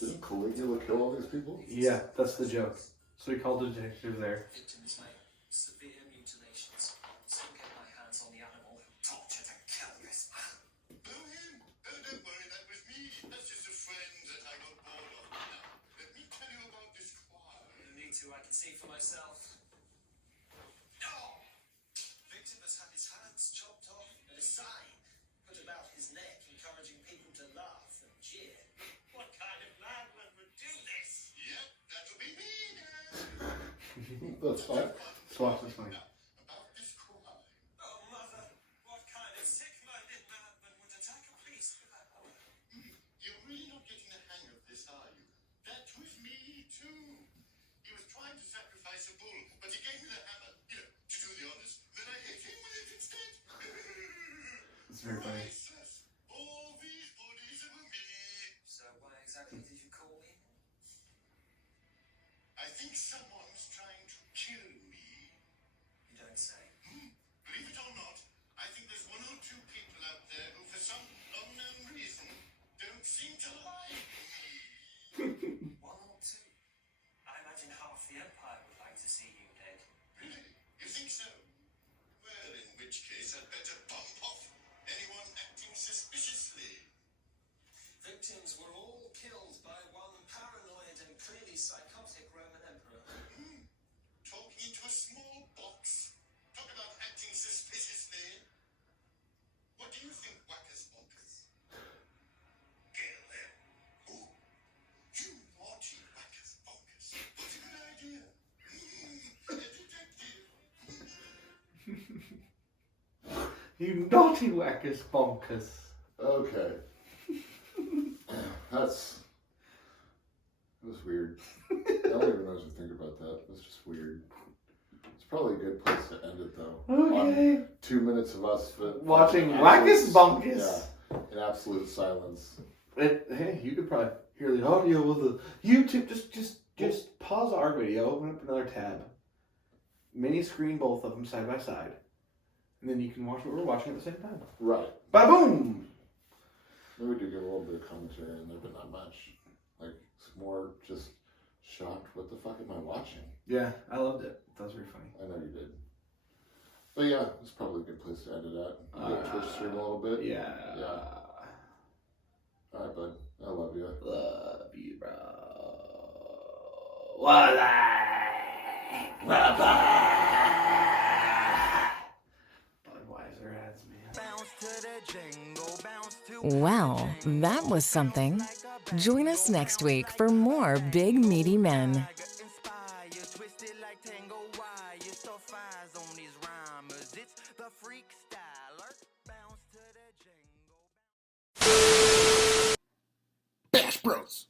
Didn't Caligula kill all these people? Yeah, that's the joke. So we called the detective there. Victims made severe mutilations. Still get my hands on the animal who tortured and killed this man. Oh, him? Oh, don't worry, that was me. That's just a friend that I got bored of. Now, let me tell you about this trial. No need to, I can see for myself. No! Victim has had his hands chopped off and a sign put about his neck encouraging people to laugh and jeer. What kind of madman would do this? Yep, that'll be me now. That's fine. Let's watch this one. About this crime. Oh, mother, what kind of sick-minded madman would attack a priest with that power? You're really not getting the hang of this, are you? That was me, too. He was trying to sacrifice a bull, but he gave me the hammer, to do the honors. Then I hit him with it instead. It's very funny. Priceless. All these bodies were me. So why exactly did you call me? I think someone's trying to kill me. You don't say. Believe it or not, I think there's 1 or 2 people out there who, for some unknown reason, don't seem to like me. 1 or 2. I imagine half the Empire would like to see you dead. Really? You think so? Well, in which case, I'd better bump off anyone acting suspiciously. Victims were all killed by one paranoid and clearly psychotic Roman emperor. Talking into a small box. Talk about acting suspiciously. What do you think, Wackus Bonkers? Kill him. Who? You naughty Wackus Bonkers. What a good idea. A detective. You naughty Wackus Bonkers. Okay. That was weird. I don't even know what to think about that. That's just weird. It's probably a good place to end it, though. Okay. On 2 minutes of us Watching in Wackus absolute- Bonkers. Yeah, in absolute silence. Hey, you could probably hear the audio with the YouTube. Just pause our video, open up another tab, mini screen both of them side by side, and then you can watch what we're watching at the same time. Right. Ba-boom! Maybe we do give a little bit of commentary in there, but not much. Like, it's more just shocked. What the fuck am I watching? Yeah, I loved it. That was very funny. I know you did. But yeah, it's probably a good place to edit at. Twitch stream a little bit. Yeah. All right, bud. I love you. Love you, bro. Budweiser ads, man. Well, that was something. Join us next week for more Big Meaty Men. Bash Bros.